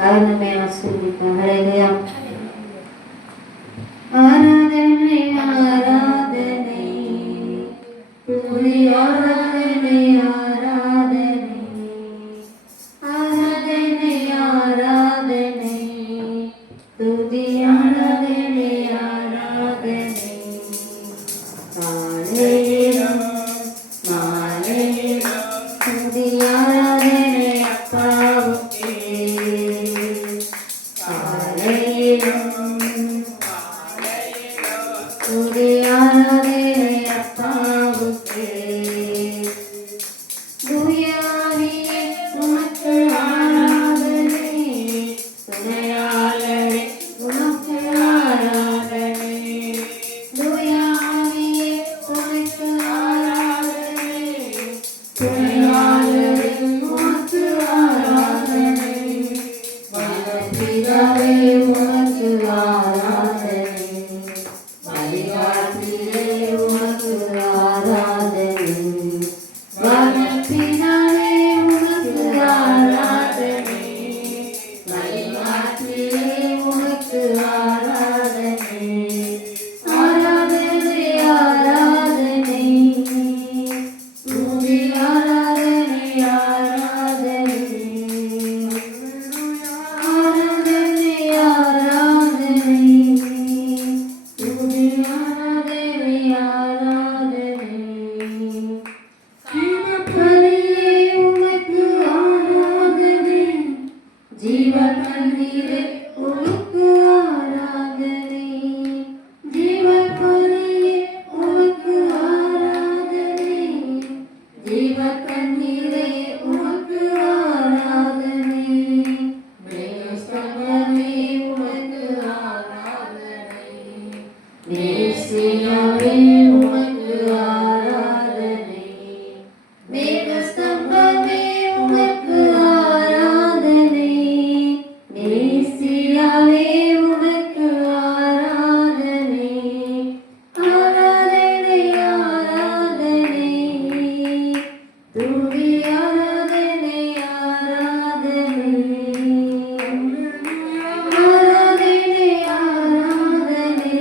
அவர் நம்மை ஆசீர்வதிப்பார். ஹல்லேலூயா. ஆராதனை ஆராதனை துதி ஆராதனை ஆராதனை ஆராதனை ஆராதனை துதி ஆராதனை ஆராதனை காலையிலும் மாலையிலும் துதி ஆராதனை அப்பாவுக்கே காலையிலும் துதி ஆராதனை அப்பாவுக்கே தூயாவியே உமக்கு ஆராதனை துணையாளரே உமக்கு ஆராதனை தூயாவியே உமக்கு ஆராதனை துணையாளரே உமக்கு ஆராதனை மனதிலே உமக்கு ஆராதனை மரியாதையிலே உமக்கு ஆராதனை வனப்பினாலே உமக்கு ஆராதனை மரியாதையிலே உமக்கு ஆராதனை ஆராதனை ஆராதனை துதி ஆராதனை ஆராதனை ஆராதனை ஆராதனை துதி ஆராதனை ஆராதனை ஜீவபலியே உமக்கு ஆராதனை ஜீவபலியே உமக்கு ஆராதனை ஜீவபலியே உமக்கு ஆராதனை ஜீவபலியே உமக்கு ஆராதனை மேஸ்தவமே உமக்கு ஆராதனை மேசியாவே உமக்கு ஆராதனை மேகஸ்தம்பமே உமக்கு ஆராதனை மேசியாவே உமக்கு ஆராதனை ஆராதனை ஆராதனை துதி ஆராதனை ஆராதனை ஆராதனை ஆராதனை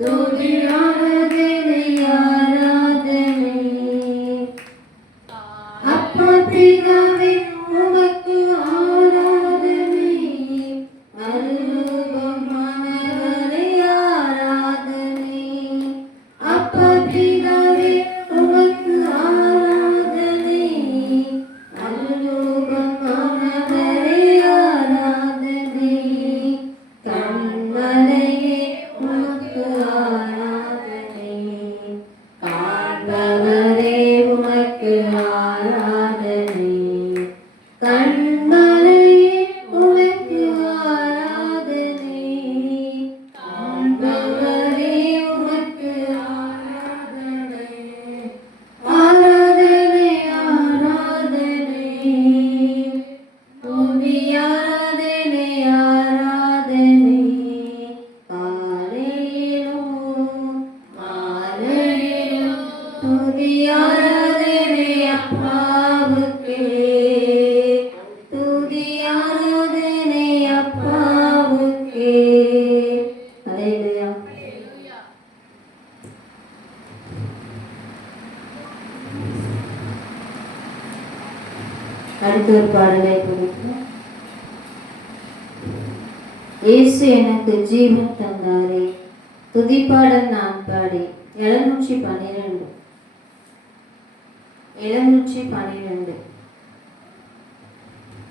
துதி ஆராதனை ஆராதனை அப்பா பிதாவே உமக்கு ஆராதனை அருள்பமானவரே ஆராதனை அப்பா பிதாவே உமக்கு ஆராதனை அருள்பமானவரே ஆராதனை கண்மலையே உமக்கு ஆராதனை காண்பவரே உமக்கு ஆராதனை கண்மலையே உமக்கு ஆராதனை காண்பவரே உமக்கு ஆராதனை ஆராதனை ஆராதனை துதி ஆராதனை ஆராதனை காலையிலும் மாலையிலும் துதி ஆராதனை அப்பாவுக்கே துதி ஆராதனை அப்பாவுக்கே. ஹல்லேலூயா. அடுத்த ஒரு பாடலை கொடுப்போம். இயேசு எனக்கு ஜீவன் தந்தாரே துதிப்பாடல் நான் பாடி 712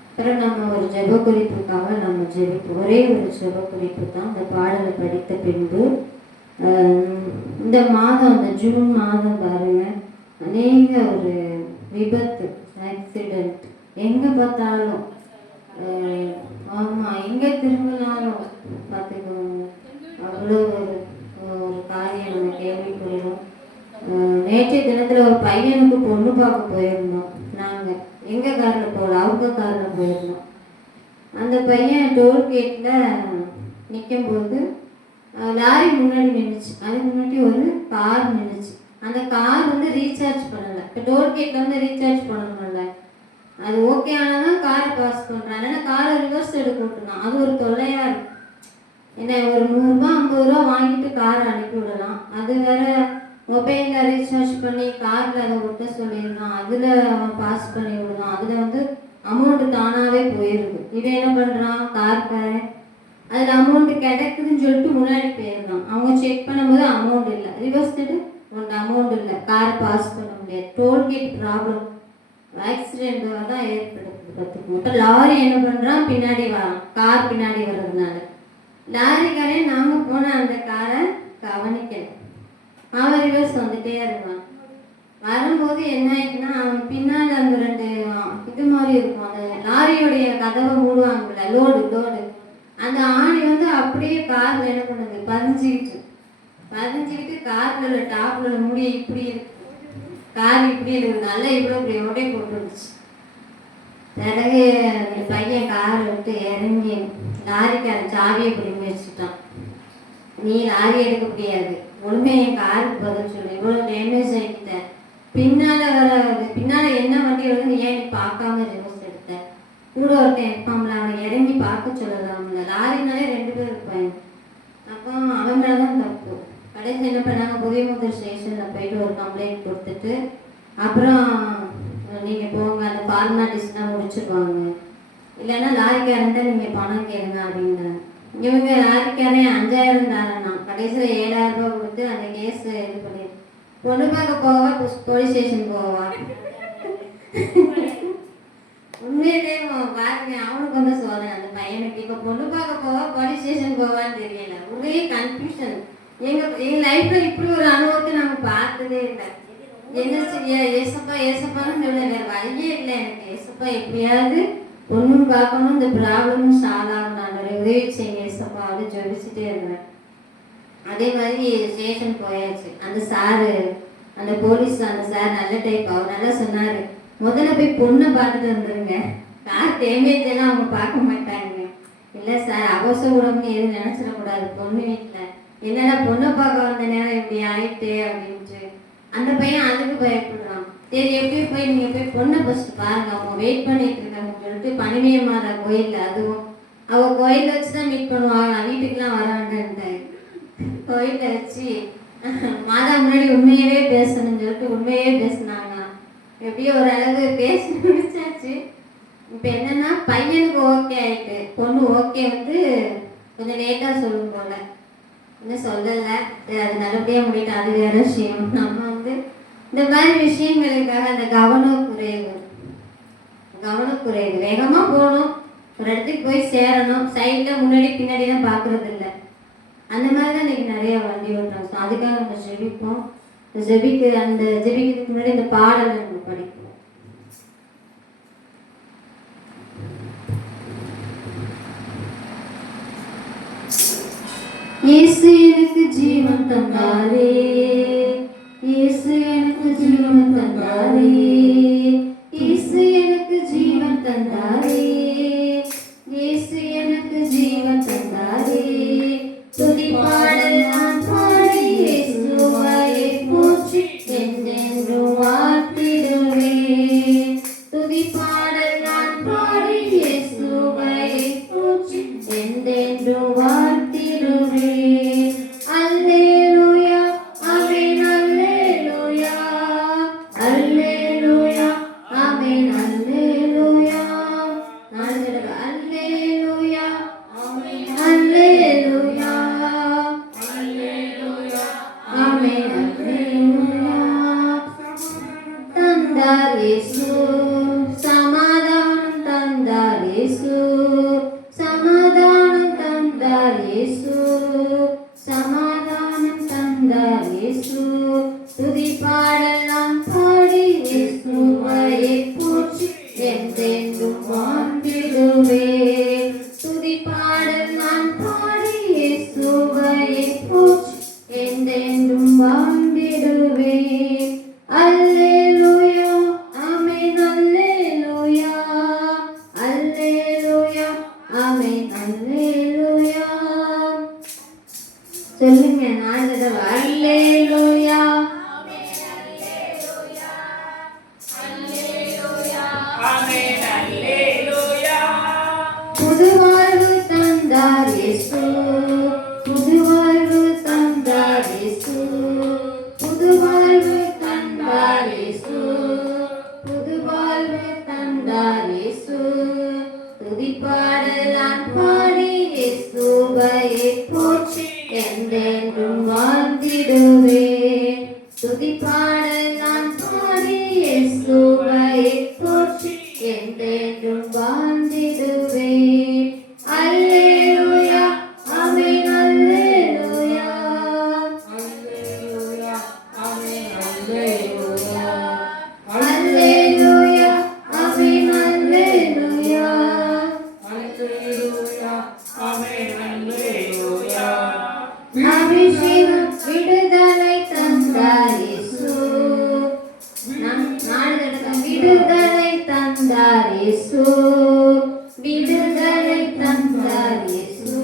அப்புறம் நம்ம ஒரு ஜெப குறிப்புக்காக நம்ம ஜெபிப்போம். ஒரே ஒரு ஜெப குறிப்பு தான். இந்த பாடலை படித்த பின்பு இந்த மாதம் இந்த ஜூன் மாதம் பாருங்க அநேக ஒரு விபத்து ஆக்சிடென்ட் எங்கே பார்த்தாலும் ஆமாம் எங்கே திரும்பினாலும் பார்த்துக்கோங்க அவ்வளோ ஒரு காரியம் நம்ம கேள்விப்படுறோம். நேற்றைய தினத்தில் ஒரு பையனுக்கு பொண்ணு பார்க்க போயிருந்தோம். நாங்கள் எங்கள் காரில் போகல, அவங்க காரில் போயிருந்தோம். அந்த பையன் டோல்கேட்டில் நிற்கும்போது லாரி முன்னாடி நின்றுச்சு. அதுக்கு முன்னாடி ஒரு கார் நின்றுச்சு. அந்த கார் வந்து ரீசார்ஜ் பண்ணலை. இப்போ டோல்கேட்டில் வந்து ரீசார்ஜ் பண்ணணும்ல, அது ஓகே ஆனால் தான் காரை பாஸ் பண்ணுறேன். அதனால் எடுக்க விட்டுருந்தான். அது ஒரு தொல்லையாக இருக்கும். என்ன ஒரு 100 ரூபா 50 ரூபா வாங்கிட்டு காரை அனுப்பி விடலாம். அது வேற மொபைலில் ரீசார்ஜ் பண்ணி காரில் அதை ஒட்ட சொல்லியிருந்தான். அதில் அவன் பாஸ் பண்ணி விடுதான். அதில் வந்து அமௌண்ட்டு தானாகவே போயிடுது. இவன் என்ன பண்ணுறான், கார்காரன் அதில் அமௌண்ட்டு கிடைக்குதுன்னு சொல்லிட்டு முன்னாடி போயிடுறான். அவங்க செக் பண்ணும்போது அமௌண்ட் இல்லை. ரிவர்ஸ் சைடு உனக்கு அமௌண்ட் இல்லை, காரை பாஸ் பண்ண முடியாது. டோல்கேட் ப்ராப்ளம், ஆக்சிடென்ட் தான் ஏற்படுத்துது. கற்றுக்கணும். இப்போ லாரி என்ன பண்ணுறான், பின்னாடி வரான். கார் பின்னாடி வர்றதுனால லாரிக்காரே நாங்கள் போன அந்த காரை கவனிக்கல. அவன் ரிவர்ஸ் வந்துட்டே இருந்தான். வரும்போது என்ன ஆயிடுச்சுன்னா, அவன் பின்னால் அந்த 2 இது மாதிரி இருக்கும். அந்த லாரியோடைய கதவை மூடுவாங்கல்ல, லோடு அந்த ஆணி வந்து அப்படியே காரில் என்ன பண்ணுது, பதிஞ்சிக்கிட்டு காரில் உள்ள டாப்ல மூடி இப்படி இருக்கு. கார் இப்படி இருக்குது. நல்லா இவ்வளோ இப்படி ஓட்டை போட்டுருந்துச்சு. பிறகு பையன் காரை விட்டு இறங்கி லாரிக்காரன் சாவியை பிடிங்கி வச்சுட்டான். நீ லாரி எடுக்க முடியாது, ஒழுங்கா என் காருக்கு பதில் சொல்லு, இவ்வளோ டேமேஜ் ஆகிட்ட, பின்னால் என்ன வண்டி வருது, ஏன் நீ பார்க்காம ரிவர்ஸ் எடுத்த, கூட ஒருத்தன் இருப்பாங்களா, அவனை இறங்கி பார்க்க சொல்லலாம்ல. லாரினாலே 2 பேர் இருப்பாங்க. அப்போ அவன் மேலே தான் தப்பு. கடைசி என்ன பண்ணாங்க, புதியமுதல் ஸ்டேஷனில் போயிட்டு ஒரு கம்ப்ளைண்ட் கொடுத்துட்டு அப்புறம் நீங்கள் போங்க, அந்த ஃபார்மாலிட்டிஸ்லாம் முடிச்சுருவாங்க, இல்லைன்னா லாரிக்காரன்ட்ட நீங்கள் பணம் கேளுங்க அப்படின்னாங்க. இவங்க லாரிக்காரன் 5000 தானே, கடைசியில் 7000 ரூபா கொடுத்து அந்த கேஸ் இது பண்ணி பொண்ணு பார்க்க போவா, போலீஸ் ஸ்டேஷன் போவா. உண்மையிலே பாருங்க, அவனுக்கு வந்து சோதனை அந்த பையனுக்கு. இப்போ பொண்ணு பார்க்க போவா, போலீஸ் ஸ்டேஷன் போவான்னு தெரியல. ஒரே கன்ஃபியூஷன். எங்கள் லைஃப்பில் இப்படி ஒரு அனுபவத்தை நம்ம பார்த்ததே இல்லை. என்ன செய்ய, ஏசப்பான்னு சொல்ல வேறு வழியே இல்லை எனக்கு. ஏசப்பா எப்படியாவது பொண்ணும் பார்க்கணும், இந்த ப்ராப்ளமும் சால்வ் ஆகணும், உதவி செய்ய ஏசப்பா அப்படின்னு ஜெபிச்சுட்டே இருந்தேன். அதே மாதிரி ஸ்டேஷன் போயாச்சு. அந்த போலீஸ் அந்த சார் நல்ல டைப். அவர் நல்லா சொன்னார், முதல்ல போய் பொண்ணை பார்த்துட்டு வந்துருங்க, கார் டேமேஜ் எல்லாம் அவங்க பார்க்க மாட்டாங்க. இல்லை சார், அவசரம்னு எதுவும் நினச்சிடக்கூடாது, பொண்ணு வீட்டில் என்னடா பொண்ணை பார்க்க வந்த நேரம் இப்படி ஆயிட்டு அப்படின்ட்டு அந்த பையன் அதுக்கு பயப்படுறான். சரி, எப்படி போய் நீங்கள் போய் பொண்ணை ஃபஸ்ட்டு பாருங்க, அவங்க வெயிட் பண்ணிட்டு இருக்காங்கன்னு சொல்லிட்டு பனிமயமாற கோயிலில், அதுவும் அவள் கோயிலில் வச்சு தான் மீட் பண்ணுவாங்க. நான் வீட்டுக்கெலாம் வராங்கன்ட்டு கோயிலில் வச்சு மாதா முன்னாடி உண்மையவே பேசணும்னு சொல்லிட்டு உண்மையே பேசினாங்க. எப்படியோ ஓரளவு பேசி முடிச்சாச்சு. இப்போ என்னன்னா, பையனுக்கு ஓகே ஆயிட்டு, பொண்ணு ஓகே வந்து கொஞ்சம் லேட்டாக சொல்லும் போல, இன்னும் சொல்லலை. அது நல்லபடியாக முடிட்டு, அது வேற விஷயம். நம்ம வந்து இந்த மாதிரி விஷயங்களுக்காக அந்த கவனக்குறைவு, வேகமாக போகணும், ஒரு இடத்துக்கு போய் சேரணும், சைடில் முன்னாடி பின்னாடி தான் பார்க்குறது இல்லை. அந்த மாதிரி தான் இன்றைக்கி நிறைய வண்டி ஓட்டுறாங்க. அதுக்காக நம்ம ஜெபிப்போம். ஜெபிக்கிறதுக்கு முன்னாடி இந்த பாடலை நம்ம படிப்போம். இயேசு எனக்கு ஜீவன் தந்தாரே, இயேசு எனக்கு ஜீவன் தந்தாரே, இயேசு எனக்கு ஜீவன் தந்தாரே, இயேசு எனக்கு ஜீவன் தந்தாரே. துதி பாடல் நான் பாடி இயேசுவை போற்றி என்றென்றும் வாழ்த்திடுவேன். துதி பாடல் நான் பாடி இயேசுவை போற்றி என்றென்றும் வாழ்த்திடுவேன். அல்லேலூயா ஆமென், அல்லேலூயா அல்லேலூயா ஆமென், அல்லேலூயா. நாலு தடவை அல்லேலூயா ஆமென், அல்லேலூயா அல்லேலூயா ஆமென், அல்லேலூயா. தந்தார் இயேசு சமாதானம், தந்தார் இயேசு சமாதானம், தந்தார் இயேசு சமாதானம், தந்தார் இயேசு. துதி பாடல் நான் பாடி இயேசுவை போற்றி என்றென்றும் வாழ்ந்திடுவேன். துதி பாடல் நான் பாடி இயேசுவை போற்றி என்றென்றும் வாழ்ந்திடுவேன். அல்லேலூயா ஆமென், அல்லேலூயா அல்லேலூயா ஆமென், அல்லேலூயா. சொல்லுங்க, நாலு தடவை அல்லேலூயா ஆமென், அல்லேலூயா. புதுவா இயேசு, புது வாழ்வு தந்தார் இயேசு, புது வாழ்வு தந்தார் இயேசு, புது வாழ்வு தந்தார் இயேசு. துதிப்பாடல் நான் பாடி இயேசுவை போற்றி என்றென்றும் வாழ்ந்திடுவேன். துதிப்பாடல் நான் பாடி இயேசுவை போற்றி என்றென்றும் வாழ்ந்திடுவேன். அல்லேலூயா ஆமென் அல்லேலூயா அல்லேலூயா ஆமென் அல்லேலூயா அல்லேலூயா ஆமென் அல்லேலூயா அல்லேலூயா ஆமென் அல்லேலூயா. அபிஷேகம் விடுதலை தந்தார் இயேசு, விடுதலை தந்தார் இயேசு, விடுதலை தந்தார் இயேசு,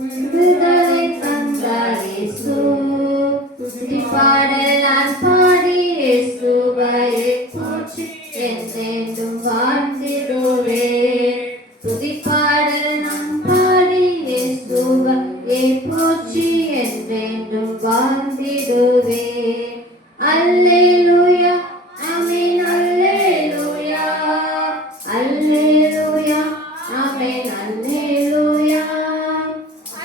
விடுதலை தந்தார் இயேசு. துதிப்பாடல் நான் பாடி இயேசுவை போற்றி என்றென்றும் வாழ்ந்திடுவேன். துதிப்பாடல் நான் பாடி இயேசுவை போற்றி என்றென்றும் வாழ்ந்திடுவேன். அல்லேலூயா ஆமென் அல்லேலூயா அல்லேலூயா ஆமென் அல்லேலூயா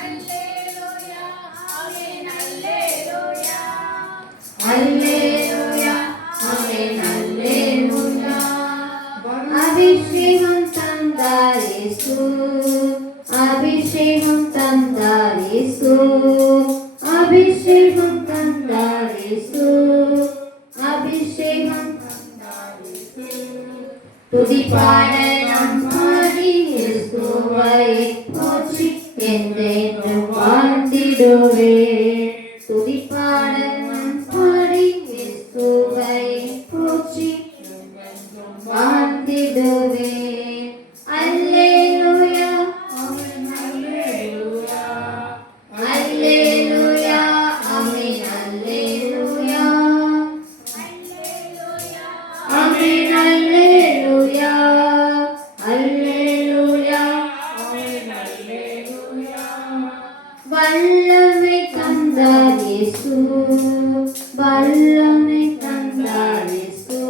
அல்லேலூயா ஆமென் அல்லேலூயா அல்லேலூயா ஆமென் அல்லேலூயா. அபிஷேகம் தந்தார் இயேசு, அபிஷேகம் தந்தார் இயேசு, அபிஷேகம் தந்தார் இயேசு, அபிஷேகம் தந்தார் இயேசு. துதிப்பாடல் நான் பாடி இயேசுவை போற்றி என்றென்றும் வாழ்ந்திடுவேன். துதிப்பாடல் நான் பாடி இயேசுவை போற்றி என்றென்றும் வாழ்ந்திடுவேன். அல்லேலூயா ஆமென் அல்லேலூயா அல்லேலூயா ஆமென் அல்லேலூயா ஆமென் அல்லேலூயா அல்லேலூயா ஆமென் அல்லேலூயா. வல்லமை தந்தார் இயேசு, வல்லமை தந்தார் இயேசு,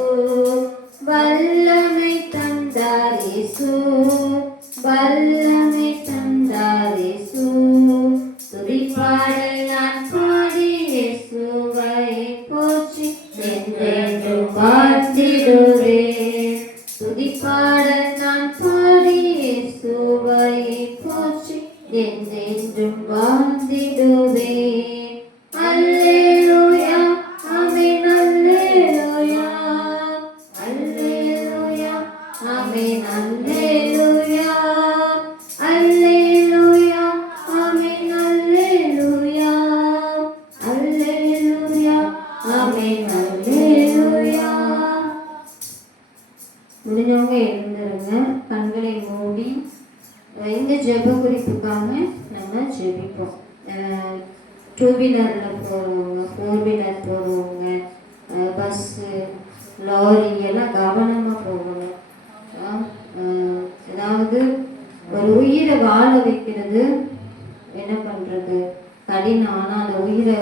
வல்லமை தந்தார் இயேசு, வல்லமை தந்தார் இயேசு. துதிப்பாடல் நான் பாடி இயேசுவை போற்றி என்றென்றும் வாழ்ந்திடுவேன். துதிப்பாடல் நான் பாடி இயேசுவை போற்றி என்றென்றும் வாழ்ந்திடுவேன். அல்லேலூயா ஆமென் அல்லேலூயா அல்லேலூயா ஆமென் அல்லேலூயா அல்லேலூயா ஆமென் அல்லேலூயா அல்லேலூயா ஆமென் அல்லேலூயா. முடிஞ்சவங்க எழுந்துருங்க, கண்களை மூடி இந்த ஜெப குறிப்புக்காக நம்ம ஜெபிப்போம். டூ வீலரில் போகிறவங்க, ஃபோர் வீலர் போகிறவங்க, பஸ்ஸு, லாரி எல்லாம் கவனமாக போகணும். அதாவது ஒரு உயிரை வாழ வைக்கிறது என்ன பண்ணுறது கடினம். ஆனால் அந்த உயிரை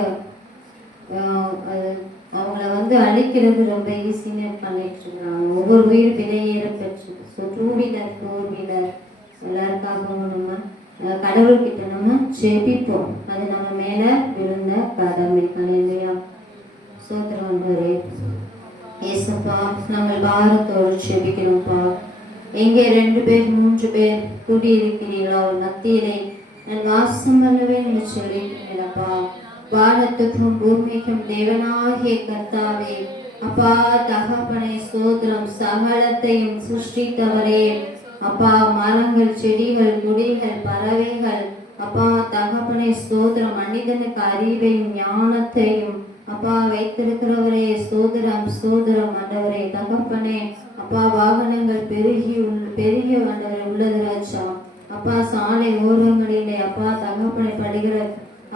அவங்கள அழிக்கிறது ரொம்ப ஈஸின்னு பண்ணிட்டு இருக்காங்க. ஒவ்வொரு உயிர் விலையேற பெற்று. So two wheeler four wheeler எல்லாருக்காகவும் நம்ம கடவுள்கிட்ட நம்ம ஜெபிப்போம். அது நம்ம மேலே விழுந்த கடமை. இல்லையா? சோத்திரம் வந்தவரே ஏசப்பா, நாங்கள் பாரத்தோடு ஜெபிக்கிறோம்ப்பா. எங்கே 2 பேர் 3 பேர் கூடியிருக்கிறீர்களோ மத்தியிலே நான் வாசம் பண்ணுவேன் என்று சொல்லியிருக்கிறேன்ப்பா. வானத்துக்கும் பூமிக்கும் தேவனாகிய கர்த்தாவே, அப்பா தகப்பனை சோத்திரம். சகலத்தையும் சிருஷ்டித்தவரே அப்பா, மரங்கள், செடிகள், குடிகள், பறவைகள், அப்பா தகப்பனை ஸ்தோத்திரம். மனிதனுக்கு அறிவையும் ஞானத்தையும் அப்பா வைத்திருக்கிறவரே ஸ்தோத்திரம் ஸ்தோத்திரம். ஆண்டவரே தகப்பனே அப்பா, வாகனங்கள் பெருகிய ஆண்டவரே உள்ளது ராஜா. அப்பா சாலை ஓரங்களிலே அப்பா தகப்பனை படுகிற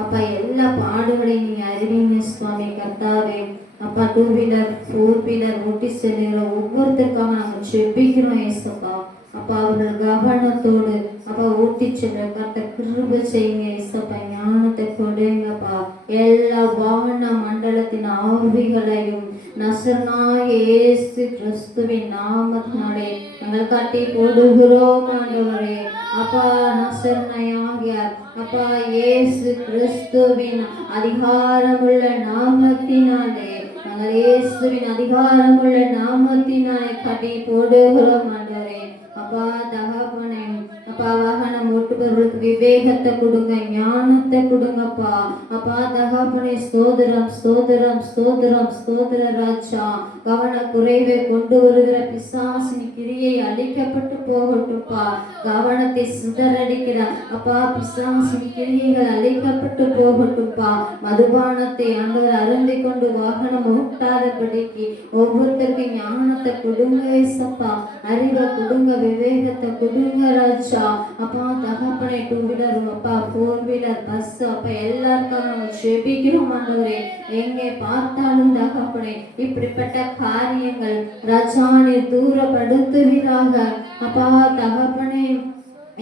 அப்பா எல்லா பாடுகளையும் நீ அறிவீங்க சுவாமி கர்த்தாவே. அப்பா 2 வீலர் 4 வீலர் ஓட்டி செல்லுகிற ஒவ்வொருத்தருக்காக நாங்கள் செபிக்கிறோம் ஏசப்பா. அப்பா அவர்கள் கவனத்தோடு அப்பா ஊட்டி செல்ல கர்த்த கிருபை செய்யுங்க இயேசப்பா, ஞானத்தை கொடுங்கப்பா. எல்லா வான மண்டலத்தின் ஆவிகளையும் நசரனாகிய இயேசு கிறிஸ்துவின் நாமத்தினாலே நாங்கள் கட்டி போடுகிறோம் ஆண்டவரே. அப்பா நசரனாகிய அப்பா இயேசு கிறிஸ்துவின் அதிகாரமுள்ள நாமத்தினாலே நாங்கள் இயேசுவின் அதிகாரமுள்ள நாமத்தினாலே கட்டி போடுகிறோம் ஆண்டவரே. அப்பா தகப்பனே, அப்பா வாகனம் ஓட்டுபவர்களுக்கு விவேகத்தை கொடுங்க, ஞானத்தை கொடுங்கப்பா. அப்பா தகப்பனே ஸ்தோத்திரம் ஸ்தோத்திரம் ஸ்தோத்திரம் ஸ்தோத்திர ராஜா. கவன குறைவை கொண்டு வருகிற பிசாசின் கிரியை அழிக்கப்பட்டு போகட்டும்ப்பா. கவனத்தை சிதறடிக்கிற அப்பா பிசாசின் கிரியைகள் அழிக்கப்பட்டு போகட்டும்ப்பா. மதுபானத்தை ஆண்டவர் அருந்தி கொண்டு வாகனம் ஓட்டாதபடிக்கு ஒவ்வொருத்தருக்கும் ஞானத்தை கொடுங்க ஏசப்பா, அறிவை கொடுங்க, விவேகத்தை கொடுங்க ராஜா. அப்பா தகப்பனை டூ வீலர் அப்பா ஃபோர் வீலர் பஸ் அப்பா எல்லாருக்காக நம்ம ஜெபிக்கிறோம் ஆண்டவரே. எங்கே பார்த்தாலும் தகப்பனே இப்படிப்பட்ட காரியங்கள் ராஜா நீர் தூரப்படுத்துவீராக. அப்பா தகப்பனே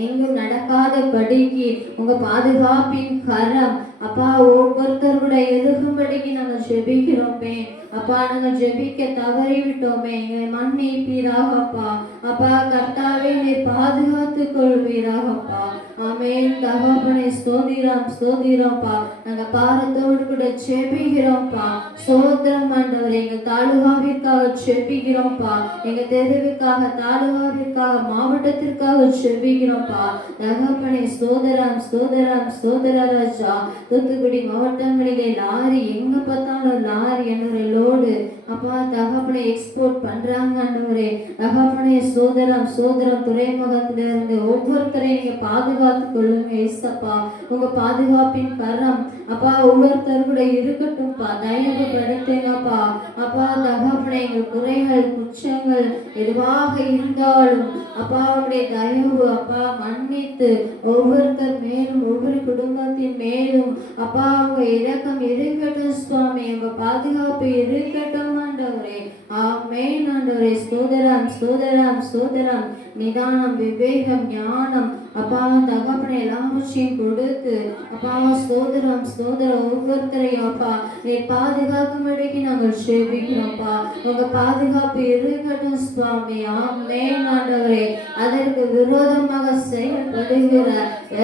எங்கும் நடக்காத படிக்கு உங்க பாதுகாப்பின் கரம் அப்பா ஒவ்வொருத்தருடைய எதுகும்படிக்கு நாங்கள் ஜெபிக்கிறோமே. அப்பா நாங்கள் ஜெபிக்க தவறி விட்டோமே, எங்களை மன்னிப்பீராகப்பா. அப்பா கர்த்தாவே நீர் பாதுகாத்து கொள்வீராகப்பா. ஆமென் தகப்பனே ஸ்தோத்திரம் ஸ்தோத்திரம்ப்பா. நாங்கள் பாரத்தோடு கூட ஜெபிக்கிறோம்ப்பா. சோத்திரம் ஆண்டவரே, எங்கள் தாலுகாவிற்காக ஜெபிக்கிறோம்ப்பா. எங்கள் தெருவுக்காக, தாலுகாவிற்காக, மாவட்டத்திற்காக ஜெபிக்கிறோம்ப்பா. தகப்பனே ஸ்தோத்திரம் ஸ்தோத்திரம் ஸ்தோத்திர ராஜா. தூத்துக்குடி மாவட்டங்களிலே லாரி எங்க பார்த்தாலும் லாரி ஆண்டவரே லோடு அப்பா தகப்பனை எக்ஸ்போர்ட் பண்றாங்க ஆண்டவரே. தகப்பனை சோதரம் சோதரம் துறைமுகத்தில இருந்து ஒவ்வொருத்தரையும் நீங்க பாதுகாத்து கொள்ளுங்க ஏசப்பா. உங்க பாதுகாப்பின் கரம் அப்பா ஒவ்வொருத்தருடைய இருக்கட்டும்ப்பா, தயவு படுத்துங்கப்பா. அப்பா தகப்பனை எங்கள் குறைகள் குற்றங்கள் எதுவாக இருந்தாலும் அப்பா அவருடைய தயவு அப்பா மன்னித்து ஒவ்வொருத்தர் மேலும் ஒவ்வொரு குடும்பத்தின் மேலும் அப்பா உங்க இரக்கம் இருக்கட்டும் சுவாமி, உங்க பாதுகாப்பு இருக்கட்டும் ஆண்டவரே. ஆமென் ஆண்டவரே. ஸ்தோத்திரம் ஸ்தோத்திரம் ஸ்தோத்திரம். நிதானம் விவேகம் ஞானம் அப்பா தகப்பனை எல்லாவற்றையும் கொடுத்து அப்பா ஸ்தோத்திரம் ஸ்தோத்திரம் ஒவ்வொருத்தரையும் அப்பா நீ பாதுகாக்கும்படிக்கு நாங்கள் ஜெபிக்கிறோம்ப்பா. உங்க பாதுகாப்பு இருக்கட்டும் சுவாமி. ஆமென் ஆண்டவரே. அதற்கு விரோதமாக செயல்படுகிற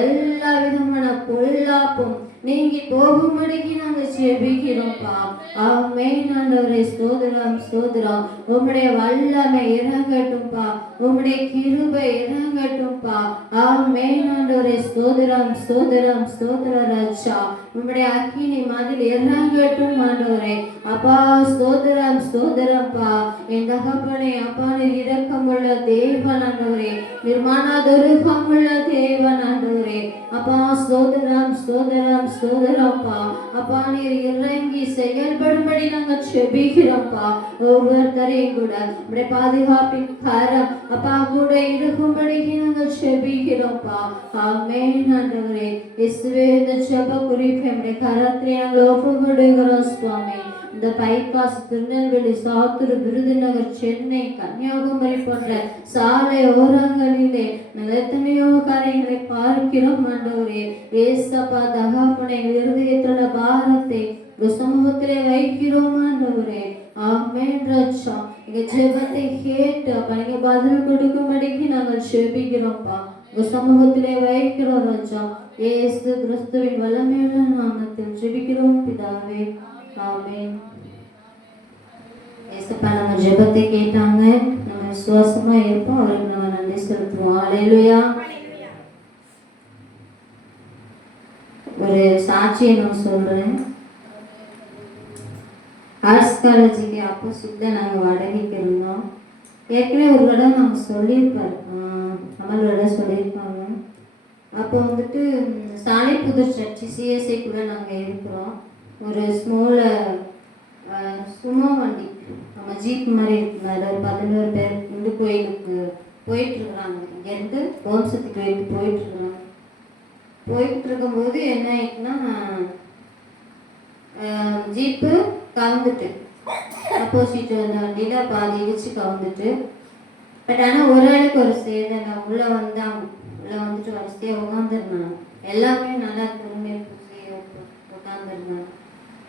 எல்லா விதமான பொல்லாப்பும் நீங்கி போகும்படிக்கு நாங்கள் ஜெபிக்கிறோம்ப்பா. ஆமென் ஆண்டவரே. ஸ்தோத்திரம் ஸ்தோத்திரம். உம்முடைய வல்லமை இறங்கட்டும்ப்பா, உம்முடைய கிருபை இறங்கட்டும்ப்பா. ஆமென் ஆண்டவரே. ஸ்தோத்திரம் ஸ்தோத்திரம் ஸ்தோத்திர ராஜா. உம்முடைய அக்கினி மதில் இறங்கட்டும் ஆண்டவரே. அப்பா ஸ்தோத்திரம் ஸ்தோத்திரம்ப்பா. என் தகப்பனே அப்பா நீர் இரக்கமுள்ள தேவன் ஆண்டவரே, நிர்மாணதுருகமுள்ள தேவன் ஆண்டவரே. அப்பா ஸ்தோத்திரம் ஸ்தோத்திரம் ஸ்தோத்திரம்ப்பா. அப்பா நீர் இறங்கி செயல்படும்படி நாங்கள் ஜெபிக்கிறோம்ப்பா. ஒவ்வொருத்தரையும் கூட உடைய பாதுகாப்பின் கரம் அப்பா கூட இருக்கும்படிக்கு நாங்கள் ஜெபிக்கிறோம்ப்பா. ஆமென் ஆண்டவரே. இயேசுவே இந்த ஜெப குறிப்பை உடைய கரத்திலே நாங்கள் ஒப்புக்கொடுக்கிறோம் சுவாமி. இந்த பைபாஸ் திருநெல்வேலி சாத்தூர் விருதுநகர் சென்னை கன்னியாகுமரி போன்ற சாலை ஓரங்களிலே நாங்கள் எத்தனையோ காரியங்களை பார்க்கிறோம் ஆண்டவரே. ஏசப்பா தகப்பனை இருதயத்தோட பாரத்தை சமூகத்திலே வைக்கிறோம் ஆண்டவரே. ஆமென் ராஜா. எங்க ஜெபத்தை கேட்டு அப்ப நீங்க பதில் கொடுக்கும்படிக்கு நாங்கள் ஜெபிக்கிறோம்ப்பா. உங்க சமூகத்திலே வைக்கிறோம் ராஜா. இயேசு கிறிஸ்துவின் வல்லமையுள்ள நாமத்தில் ஜெபிக்கிறோம் பிதாவே. ஆமென். ஏசப்பா நம்ம ஜெபத்தை கேட்டாங்க, நம்ம விசுவாசமா இருப்போம், அவருக்கு நம்ம நன்றி செலுத்துவோம். ஹல்லேலூயா. ஒரு சாட்சியை நான் சொல்றேன். ஆர்ட்ஸ் காலேஜுக்கு ஆப்போசிட்ல நாங்கள் வாடகைக்கு இருந்தோம். ஏற்கனவே ஒரு இடம் நாங்கள் சொல்லியிருப்பார், அமலோட சொல்லியிருப்பாங்க. அப்போ வந்துட்டு சாலைப்புதூர் சர்ச்சு சிஎஸ்ஐக்குள்ளே நாங்கள் இருக்கிறோம். ஒரு சுமோ வண்டி நம்ம ஜீப் மாதிரி இருக்கிறாரு. ஒரு 11 பேர் இந்து கோயிலுக்கு போயிட்டுருக்குறாங்க. இங்கேருந்து கோம்சத்துக்கு போயிட்டுருக்குறாங்க. போயிட்டு இருக்கும்போது என்ன ஆயிட்டுன்னா ஜீப்பு கவுந்துட்டு ஆப்போசிட் வந்த வண்டியில் பாதி இடிச்சு கவுந்துட்டு. பட் ஆனால் ஒரு ஆளுக்கு ஒரு சேதம் உள்ளே வந்தாங்க. உள்ள வந்துட்டு வரிசையாக உட்காந்துருந்தாங்க. எல்லாமே நல்லா திரும்பி உட்காந்துருந்தாங்க.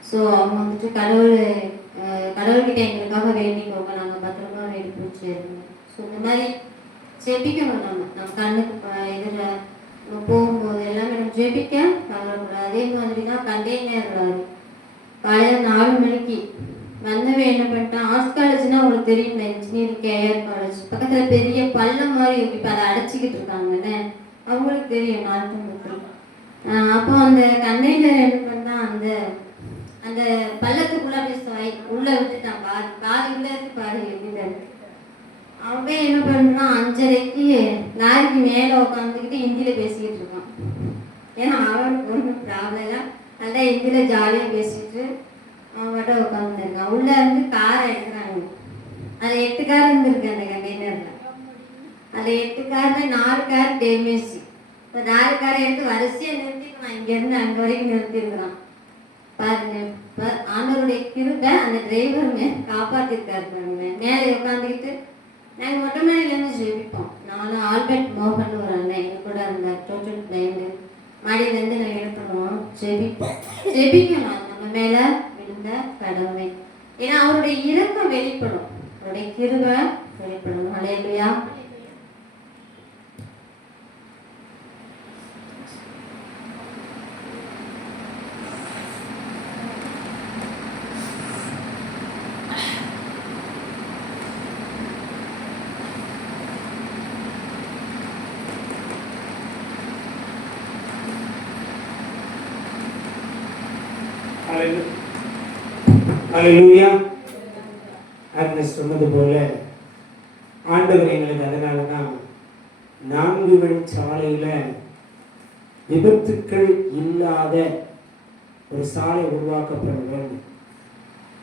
ஸோ அவங்க வந்துட்டு கடவுள்கிட்ட எங்களுக்காக வேண்டிக்கோங்க, நாங்கள் பத்திரமா வேண்டி பிடிச்சி இருந்தோம். ஸோ இந்த மாதிரி ஜெபிக்கணும். நம்ம கண்ணுக்கு இதில் போகும்போது எல்லாமே நம்ம ஜெபிக்க கவலைப்படாது. அதே மாதிரி தான் கண்டெய்னர் காலையில் 4 மணிக்கு வந்தவன் என்ன பண்ணிட்டான், ஆர்ட்ஸ் காலேஜ்னா உங்களுக்கு தெரியும், இந்த இன்ஜினியரிங் கேஆர் காலேஜ் பக்கத்தில் பெரிய பள்ளம் மாதிரி இருக்கு, இப்போ அதை அடைச்சிக்கிட்டு இருக்காங்கன்னு அவங்களுக்கு தெரியும். அப்போ அந்த கண்டெய்னர் என்ன பண்ணால் அந்த பள்ளத்துக்குள்ள அப்படியே உள்ள விட்டுட்டான். பாதி உள்ள இருக்கு, பாதி வெளியில இருக்கு. அவன் என்ன பண்ணுறான், 5:30க்கு லாரிக்கு மேலே உட்காந்துக்கிட்டு ஹிந்தியில் பேசிக்கிட்டு இருக்கான். ஏன்னா அவனுக்கு ஒன்றும் ப்ராப்ளம் இல்லை, நல்லா ஹிந்தியில் ஜாலியாக பேசிட்டு அவன் மட்டும் உட்காந்துருக்கான். உள்ள இருந்து காரை எடுக்கிறாங்க. அது 8 கார் இருந்திருக்கு அந்த கண்டெய்னரில். அந்த 8 காரில் 4 கார் டேமேஜ். இப்போ 4 காரை எடுத்து வரிசையாக நிறுத்திக்கலாம், இங்கேருந்து அங்கே வரைக்கும் நிறுத்திருக்கிறான். பாருங்க, இப்போ ஆண்டவருடைய கிருபை அந்த டிரைவருங்க காப்பாற்றிருக்காரு. பாருங்க, மேலே உட்காந்துக்கிட்டு நாங்கள் மொட்டை மாடியிலேருந்து ஜெபிப்போம். நானும் ஆல்பர்ட் மோகன் ஒரு அண்ணன் எங்கள் கூட இருந்தார், டோட்டல் பிளைண்டு. மாடியிலேருந்து நாங்கள் என்ன பண்ணுவோம், ஜெபிக்கணும். நம்ம மேலே விழுந்த கடமை, ஏன்னா அவருடைய இரக்கம் வெளிப்படும், அவருடைய கிருபை வெளிப்படும். ஹல்லேலூயா. அல்லேலூயா. ஆக்னஸ் சொன்னது போல ஆண்டவர் எங்களுக்கு அதனால தான் 4 வழிச்சாலையில விபத்துக்கள் இல்லாத ஒரு சாலை உருவாக்கப்பட வேண்டும்.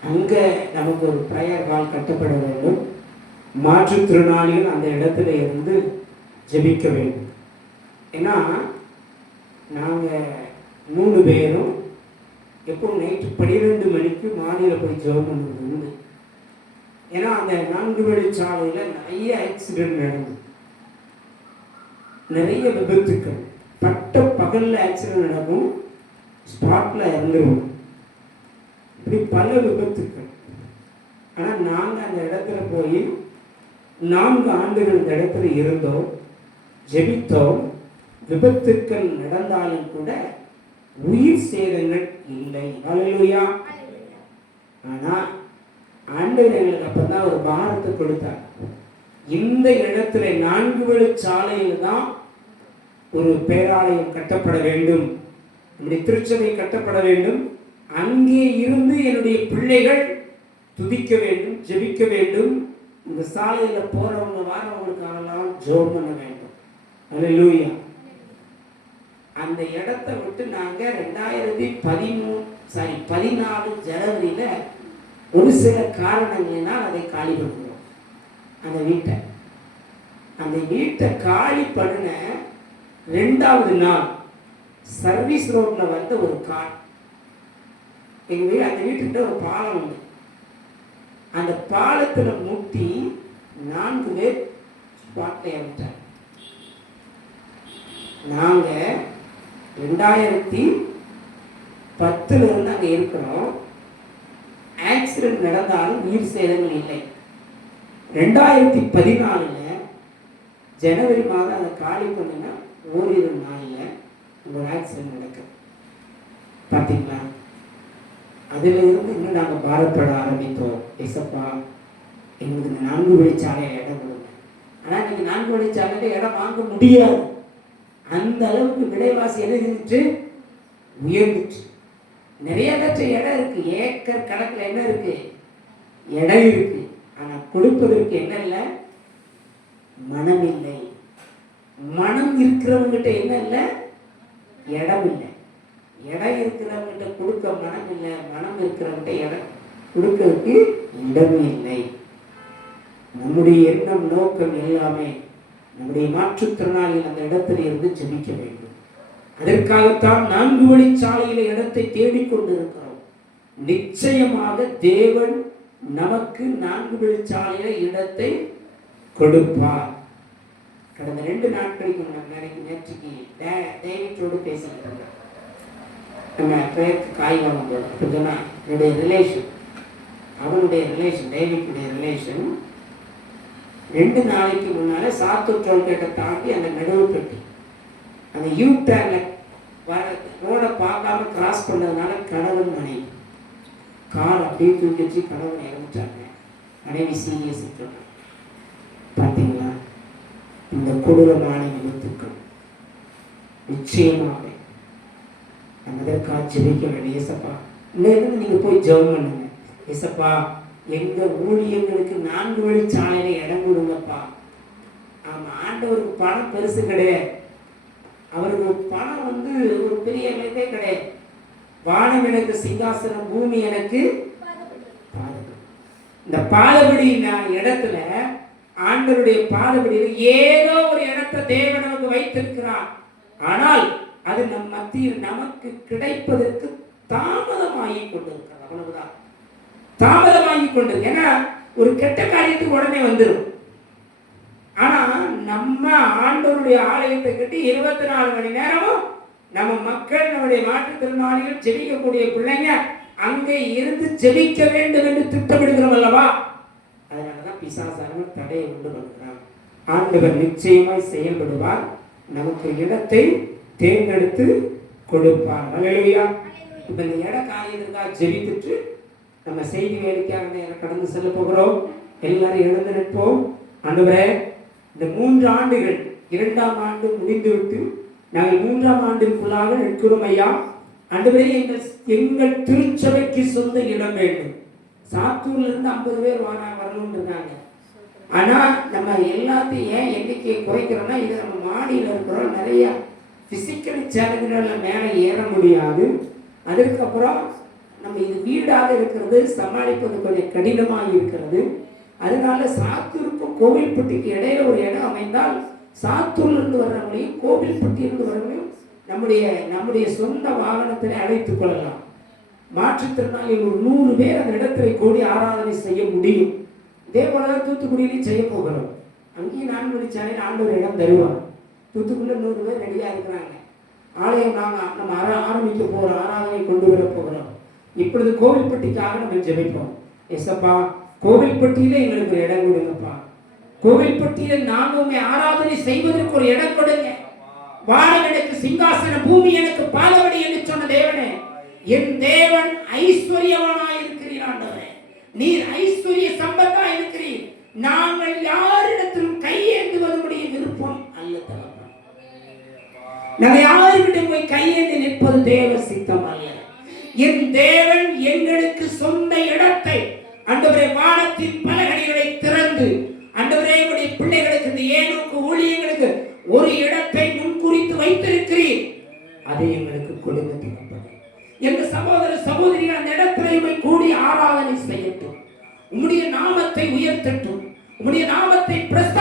அங்க நமக்கு ஒரு பிரயர் ஹால் கட்டப்பட வேண்டும். மாற்றுத்திறனாளிகள் அந்த இடத்துல இருந்து ஜெபிக்க வேண்டும். ஏன்னா நாங்கள் 3 பேரும் எப்போ நைட்டு 12 மணிக்கு மாலையில் போய் ஜெபம் பண்ணுறது உண்டு. ஏன்னா அந்த 4 வழிச்சாலையில் நிறைய ஆக்சிடென்ட் நடக்கும், நிறைய விபத்துக்கள். பட்ட பகலில் ஆக்சிடென்ட் நடக்கும், ஸ்பாட்டில் இறந்துருவோம், இப்படி பல விபத்துக்கள். ஆனால் நாங்கள் அந்த இடத்துல போய் 4 ஆண்டுகள் இந்த இடத்துல இருந்தோம், ஜெபித்தோம். விபத்துக்கள் நடந்தாலும் கூட உயிர் சேதங்கள் இல்லை. அல்லேலூயா. ஆனா ஆண்டவர் எங்களுக்கு அப்பதான் ஒரு பாரத்தை கொடுத்தார். இந்த இடத்துல 4 வழிச்சாலையில் தான் ஒரு பேராலயம் கட்டப்பட வேண்டும், நம்முடைய திருச்சபை கட்டப்பட வேண்டும். அங்கே இருந்து என்னுடைய பிள்ளைகள் துதிக்க வேண்டும், ஜெபிக்க வேண்டும். இந்த சாலையில போறவங்க வாரவங்களுக்காகலாம் ஜெபம் பண்ண வேண்டும். அல்லேலூயா. அந்த இடத்தை விட்டு நாங்கள் 2014 ஜனவரியில ஒரு சில காரணங்களினால் அதை காலி பண்ணுறோம். அந்த வீட்டை காலி பண்ண 2வது நாள் சர்வீஸ் ரோட்ல வந்து ஒரு கார் எங்க வீடு, அந்த வீட்டுக்கிட்ட ஒரு பாலம் உண்டு. அந்த பாலத்துல முட்டி 4 பேர் ஸ்பாட்ல இறந்துட்டாங்க. நாங்க 2010 இருந்து அங்கே இருக்கிறோம். ஆக்சிடென்ட் நடந்தாலும் உயிர் சேதங்கள் இல்லை. 2014 ஜனவரி மாதம் அதை காலி பண்ணுனா ஓரிரு நாளில் ஒரு ஆக்சிடென்ட் நடக்குது. பார்த்தீங்களா? அதுல இருந்து இன்னும் நாங்கள் பாரப்பட ஆரம்பித்தோம். எசப்பா, எங்களுக்கு 4 வழிச்சாலையில் இடம் கொடுங்க. ஆனால் இன்னைக்கு 4 வழிச்சாலையில் இடம் வாங்க முடியாது. அந்த அளவுக்கு விலைவாசி எழுதிட்டு உயர்ந்துச்சு. நிறைய இடம் இருக்கு, ஏக்கர் கணக்கில் என்ன இருக்கு, இடம் இருக்கு. ஆனா கொடுப்பதற்கு என்ன இல்லை, மனம் இல்லை. மனம் இருக்கிறவங்கிட்ட என்ன இல்லை, இடம் இல்லை. இடம் இருக்கிறவங்கிட்ட கொடுக்க மனம் இல்லை, மனம் இருக்கிறவங்கிட்ட இடம் கொடுக்கறதுக்கு இடமே இல்லை. நம்முடைய எண்ணம் நோக்கம் எல்லாமே நம்முடைய மாற்றுத்திறனாளிகள் அந்த இடத்துல இருந்து ஜெபிக்க வேண்டும். அதற்காகத்தான் 4 வழிச்சாலையில இடத்தை தேடிக்கொண்டிருக்கிறோம். நிச்சயமாக தேவன் நமக்கு 4 வழிச்சாலையில இடத்தை கொடுப்பார். கடந்த 2 நாட்களுக்கு முன்னாடி நேற்றுக்கு டேவிட்டோடு பேசிக்கிட்டு இருந்தேன். நம்ம பேருக்கு காய் வாங்கும்போது இப்போ சொன்னால் என்னுடைய ரிலேஷன், அவனுடைய ரிலேஷன், டேவிட்டுடைய ரிலேஷன் 2 நாளைக்கு முன்னால் சாத்தூர் டோல்கேட்டை தாண்டி அந்த நடுவு பெட்டி அந்த யூ டர்னில் வர ரோடை பார்க்காம கிராஸ் பண்ணதுனால கணவன் மனைவி கார் அப்படியே தூக்கி வச்சு கணவன் இறந்துட்டாங்க. மனைவி சீரியஸ் பார்த்தீங்களா? இந்த கொடூரமான விபத்துக்கள் நிச்சயமாக நம்ம இதற்காக ஜெபிக்க வேண்டிய இயேசப்பா, இன்னும் நீங்க போய் ஜெபம் பண்ணுங்க. இயேசப்பா, எங்க ஊழியர்களுக்கு 4 வழிச்சாலையில இடம் கொடுங்கப்பா. ஆமா, ஆண்டவருக்கு பணம் பெருசு கிடையாது, அவருக்கு பணம் ஒரு பெரிய இதே கிடையாது. வானம் எனக்கு சிங்காசனம், பூமி எனக்கு பாதபடி. இந்த பாதபடி இடத்துல ஆண்டவருடைய பாதபடியில் ஏதோ ஒரு இடத்தை தேவன் நமக்கு வைத்திருக்கிறார். ஆனால் அது நம் மத்தியில் நமக்கு கிடைப்பதற்கு தாமதமாகி கொண்டிருக்கிறது. அவ்வளவுதான், தாமதமாகி கொண்டிருக்கு. ஏன்னா ஒரு கெட்ட காரியத்துக்கு உடனே வந்துடும். ஆனா நம்ம ஆண்டவருடைய ஆலயத்தை கட்டி 24 மணி நேரமும் நம்ம மக்கள், நம்முடைய மாற்றுத்திறனாளிகள், ஜெபிக்கக்கூடிய பிள்ளைங்க அங்கே இருந்து ஜெபிக்க வேண்டும் என்று திட்டமிடுகிறோம் அல்லவா? அதனாலதான் பிசாசானவர் தடையை உண்டு பண்ணுகிறார். ஆண்டவர் நிச்சயமாய் செயல்படுவார், நமக்கு இடத்தை தேர்ந்தெடுத்து கொடுப்பார். அல்லேலூயா. இப்ப இந்த இட காரியத்துக்காக ஜெபித்துட்டு நம்ம செய்தி வேலைக்காக கடந்து செல்ல போகிறோம். எல்லாரும் எழுந்து நிற்போம். ஆண்டவரே, இந்த 3 ஆண்டுகள் 2ஆம் ஆண்டு முடிந்துவிட்டு நாங்கள் 3ஆம் ஆண்டிற்குள்ளாக நிற்கிறோம் ஐயா. ஆண்டவரே, எங்கள் திருச்சபைக்கு சொந்த இடம் வேண்டும். சாத்தூர்ல இருந்து 50 பேர் வரணும்னு இருக்காங்க. ஆனா நம்ம எல்லாத்தையும் ஏன் எண்ணிக்கையை குறைக்கிறோம்னா, இது நம்ம மாடியில் இருக்கிறோம், நிறைய பிசிக்கல் சேலஞ்சுகள்ல மேலே ஏற முடியாது. அதுக்கப்புறம் நம்ம இது வீடாக இருக்கிறது, சமாளிப்பது கொஞ்சம் கடினமாக இருக்கிறது. அதனால சாத்தூருக்கும் கோவில்பட்டிக்கு இடையில ஒரு இடம் அமைந்தால் சாத்தூர்ல இருந்து வர்றவங்களையும் கோவில்பட்டியிலிருந்து வர்றவங்களையும் நம்முடைய சொந்த வாகனத்தில் அழைத்துக் கொள்ளலாம். மாற்றுத்திறனாளிகள் ஒரு 100 பேர் அந்த இடத்துல கூடி ஆராதனை செய்ய முடியும். இதே போலதான் தூத்துக்குடியிலையும் செய்ய போகிறோம். அங்கேயும் 4 வழிச்சாலையில் ஆண்டவர் இடம் தருவார். தூத்துக்குடியில 100 பேர் ரெடியா இருக்கிறாங்க. ஆலயம் நம்ம ஆரம்பிக்க போகிறோம், ஆராதனை கொண்டு வர போகிறோம். இப்பொழுது கோவில்பட்டிக்காக நம்ம ஜெபிப்போம். எஸ்அப்பா, கோவில்பட்டியில எங்களுக்கு ஒரு இடம் கொடுங்கப்பா. கோவில்பட்டியில நாங்களுமே ஆராதனை செய்வதற்கு ஒரு இடம் கொடுங்க. வானம் எனக்கு சிங்காசன, பூமி எனக்கு பாதபடி என்று சொன்ன தேவனே, என் தேவன் ஐஸ்வர்யவானாய் இருக்கிறீர். ஆண்டவரே, நீர் ஐஸ்வர்ய சம்பத்தாய் இருக்கிறீர். நாங்கள் யாரிடத்திலும் கையேந்துவதுடைய விருப்பம் அல்ல தகப்பனே. நாங்கள் யாருக்கிட்ட போய் கையேந்தி நிற்பது தேவ சித்தம் அல்ல. என் தேவன் எங்களுக்கு சொந்த இடத்தை, ஆண்டவரே, வானத்தின் பலகணிகளை திறந்து, ஆண்டவரே, உடைய பிள்ளைகளுக்கு, இந்த ஏனோக்கு ஊழியர்களுக்கு ஒரு இடத்தை முன்குறித்து வைத்திருக்கிறீர். அதை எங்களுக்கு கொடுங்க தகப்பனே. எங்க சகோதர சகோதரிகள் அந்த இடத்திலே கூடி ஆராதனை செய்யட்டும், உம்முடைய நாமத்தை உயர்த்தட்டும், உம்முடைய நாமத்தை பிரஸ்தாப